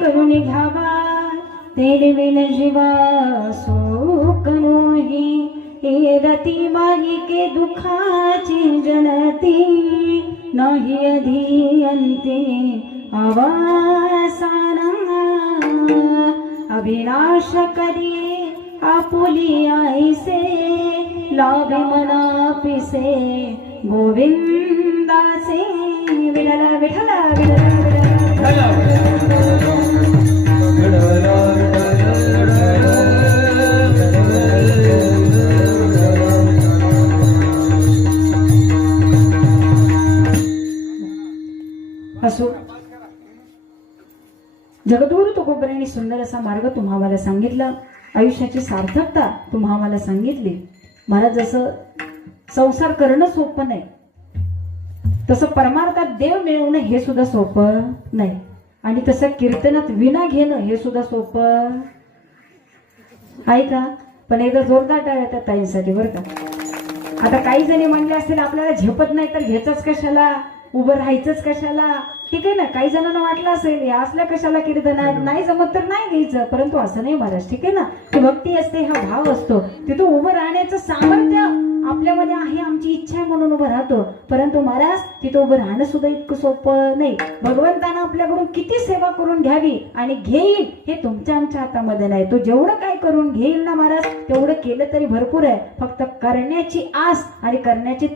करून घ्यावा तेरे विन जीवा सुख नोही हे रती माही के दुखाची जनती नाही अधी अंते अवसाना अविनाश करी आपुली आईसे लाभ मना पिसे गोविंदासे विठला विठला विठला असो जगद्गुरु तुकोबरायांनी सुंदर असा मार्ग तुम्हाला सांगितला, आयुष्याची सार्थकता तुम्हाला सांगितली. महाराज जसं संसार करणं सोपं नाही तसं परमार्थात देव मिळवणं हे सुद्धा सोपं नाही आणि तसं कीर्तनात विना घेणं हे सुद्धा सोपं आहे का. पण एकदा जोरदार टाळ्या त्या ताईंसाठी बरं का. आता काही जणी म्हणले असतील आपल्याला झेपत नाही तर घ्यायचंच कशाला, उभं राहायचंच कशाला, ठीक आहे ना. काही जणांना वाटलं असेल या असल्या कशाला कीर्तनात नाही जमत तर नाही घ्यायचं, परंतु असं नाही महाराज, ठीक आहे ना. ती भक्ती असते, हा भाव असतो, तिथं उभं राहण्याचं सामर्थ्य आपल्यामध्ये आहे, आमची इच्छा आहे म्हणून उभं राहतो. परंतु महाराज तिथं उभं राहणं सुद्धा इतकं सोपं नाही. भगवंतानं आपल्याकडून किती सेवा करून घ्यावी आणि घेईल हे तुमच्या आमच्या हातामध्ये नाही. तो जेवढं काय करून घेईल ना महाराज तेवढं केलं तरी भरपूर आहे. फक्त करण्याची आस आणि करण्याची